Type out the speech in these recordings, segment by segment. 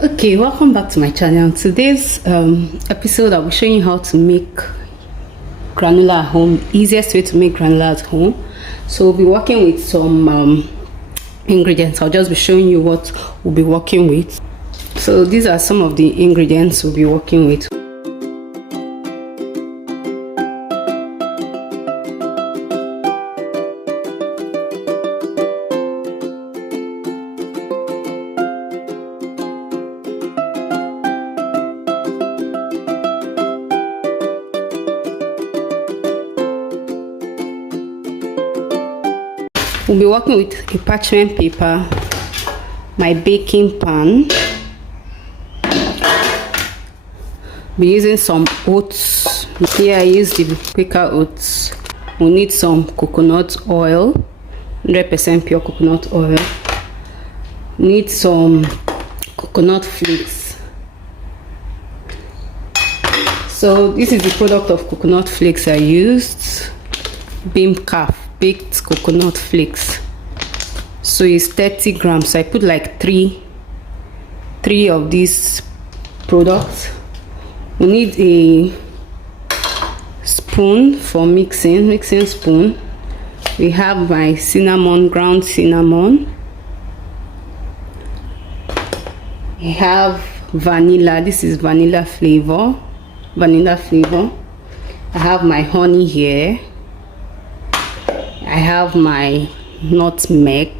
Okay, welcome back to my channel. Today's episode I'll be showing you how to make granola at home, easiest way to make granola at home. So we'll be working with some ingredients. I'll just be showing you what we'll be working with. So these are some of the ingredients we'll be working with. We'll be working with a parchment paper, my baking pan, be using some oats. Here I use the Quaker oats. We'll need some coconut oil, 100% pure coconut oil. Need some coconut flakes. So this is the product of coconut flakes I used, Beam Calf baked coconut flakes. So it's 30 grams. So I put like three of these products. We need a spoon for mixing spoon. We have my cinnamon, ground cinnamon. We have vanilla. This is vanilla flavor. I have my honey here. I have my nutmeg.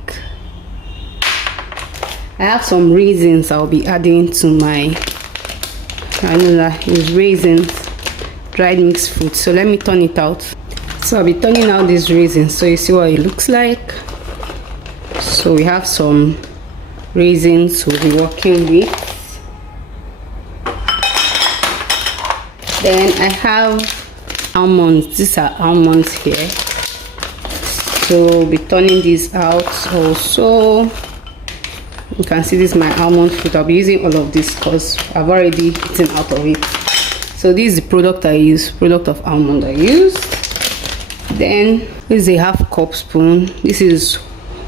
I have some raisins I'll be adding to my granola. Is raisins, dried mixed fruit. So let me turn it out. So I'll be turning out these raisins so you see what it looks like. So we have some raisins we'll be working with. Then I have almonds. These are almonds here. So we'll be turning these out also. You can see this is my almond fruit. I'll be using all of this because I've already eaten out of it. So this is the product I use, product of almond I used. Then this is a half cup spoon. This is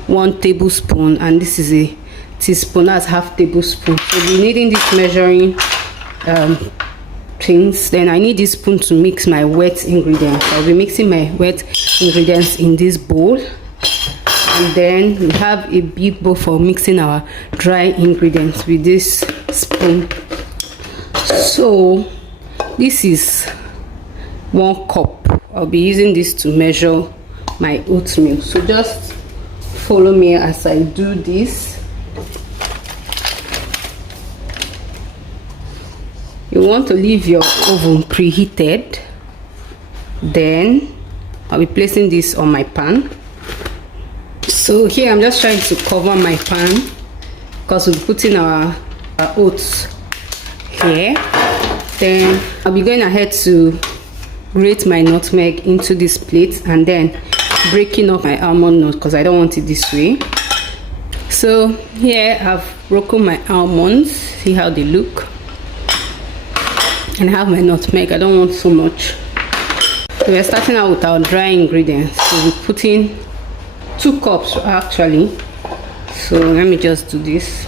1 tablespoon and this is a teaspoon. That's half tablespoon. So we'll be needing this measuring things. Then I need this spoon to mix my wet ingredients. I'll be mixing my wet ingredients in this bowl, and then we have a big bowl for mixing our dry ingredients with this spoon. So this is 1 cup. I'll be using this to measure my oatmeal. So just follow me as I do this. You want to leave your oven preheated. Then I'll be placing this on my pan. So here I'm just trying to cover my pan because we'll be putting our oats here. Then I'll be going ahead to grate my nutmeg into this plate and then breaking up my almond nut because I don't want it this way. So here I've broken my almonds. See how they look. And I have my nutmeg. I don't want so much. So we're starting out with our dry ingredients. So we're putting 2 cups actually. So let me just do this.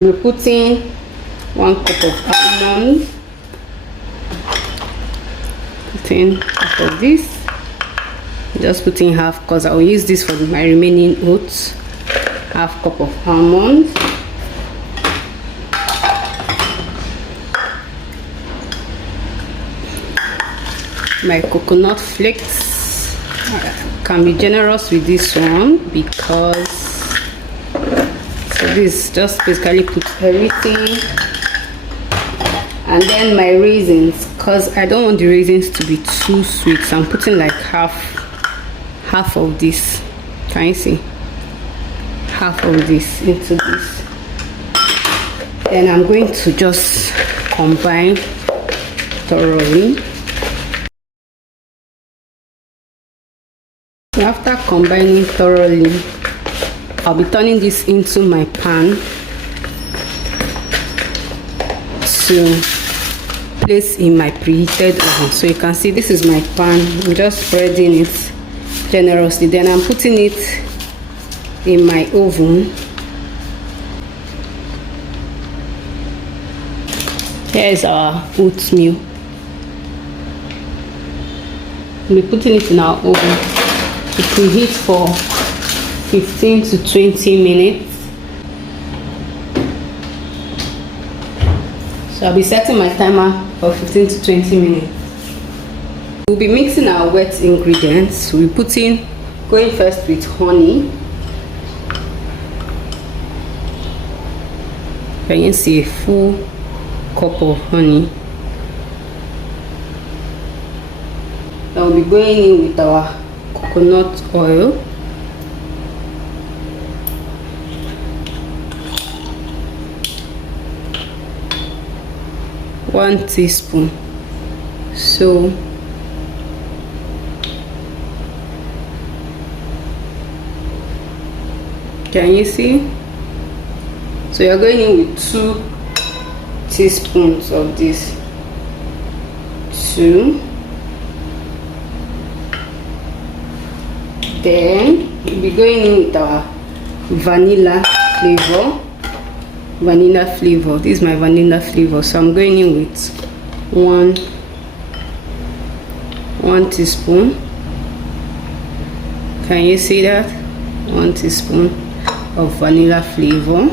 We're putting 1 cup of almonds. Putting half of this. Just putting half because I'll use this for my remaining oats. Half cup of almonds. My coconut flakes. Can be generous with this one because so this just basically put everything. And then my raisins, because I don't want the raisins to be too sweet, so I'm putting like half of this. Can you see? Half of this into this. Then I'm going to just combine thoroughly. After combining thoroughly, I'll be turning this into my pan to place in my preheated oven. So you can see this is my pan. I'm just spreading it generously, then I'm putting it in my oven. Here is our oatmeal. We'll be putting it in our oven to preheat for 15 to 20 minutes. So I'll be setting my timer for 15 to 20 minutes. We'll be mixing our wet ingredients. We'll be going first with honey. Can you see a full cup of honey? Then we'll be going in with our coconut oil. One teaspoon. So can you see? So you're going in with 2 teaspoons of this. 2. Then we'll be going in with our vanilla flavor. This is my vanilla flavor. So I'm going in with 1 teaspoon. Can you see that? 1 teaspoon of vanilla flavor.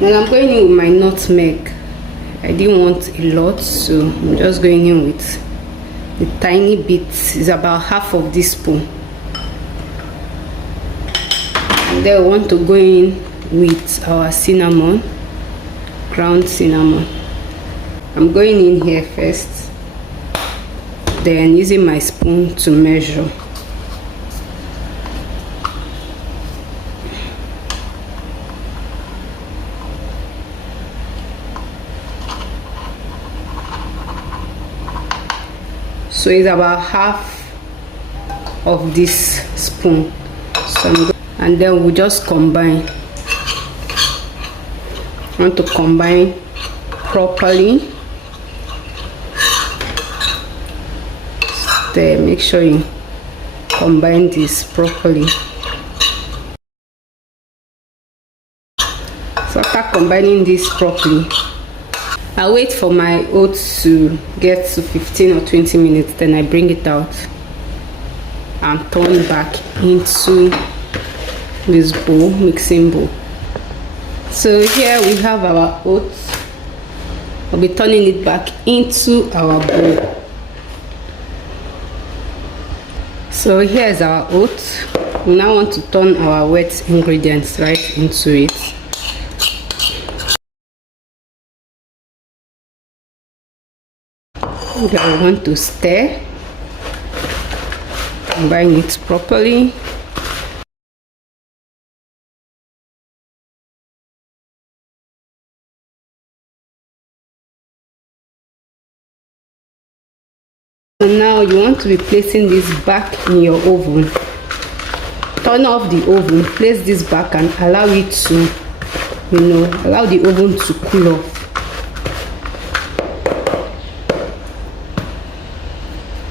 Then I'm going in with my nutmeg. I didn't want a lot, so I'm just going in with the tiny bits. It's about half of this spoon. And then we want to go in with our cinnamon, ground cinnamon. I'm going in here first, then using my spoon to measure. So it's about half of this spoon. So and then we'll just combine. I want to combine properly. Then make sure you combine this properly. So after combining this properly, I'll wait for my oats to get to 15 or 20 minutes, then I bring it out and turn back into this bowl, mixing bowl. So here we have our oats. I'll be turning it back into our bowl. So here's our oats. We now want to turn our wet ingredients right into it. Okay, I want to stir, combine it properly. So now you want to be placing this back in your oven. Turn off the oven, place this back and allow it to, allow the oven to cool off.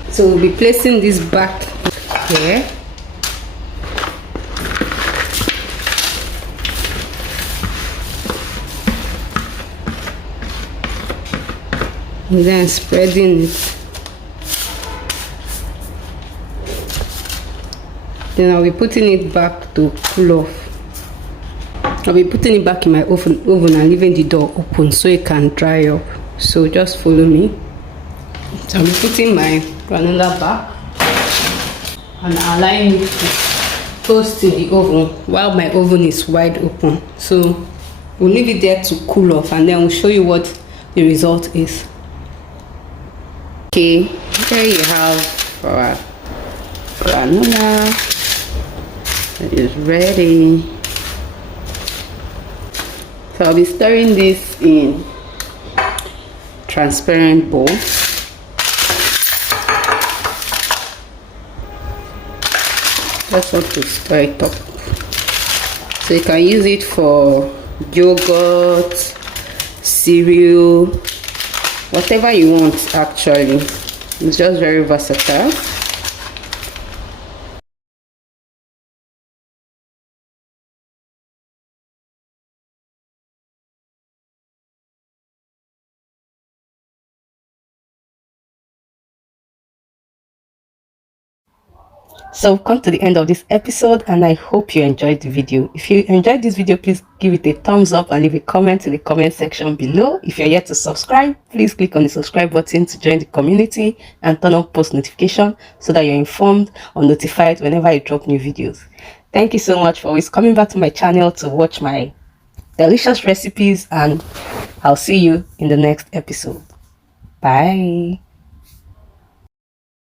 So we'll be placing this back here. And then spreading it. Then I'll be putting it back to cool off. I'll be putting it back in my oven and leaving the door open so it can dry up. So just follow me. So I'll be putting my granola back and allowing it to toast in the oven while my oven is wide open. So we'll leave it there to cool off and then we'll show you what the result is. Okay, there you have our granola. It is ready. So I'll be stirring this in transparent bowl. Just want to stir it up. So you can use it for yogurt, cereal, whatever you want. Actually, it's just very versatile. So we've come to the end of this episode, and I hope you enjoyed the video. If you enjoyed this video, please give it a thumbs up and leave a comment in the comment section below. If you're yet to subscribe, please click on the subscribe button to join the community and turn on post notification so that you're informed or notified whenever I drop new videos. Thank you so much for always coming back to my channel to watch my delicious recipes, and I'll see you in the next episode. Bye.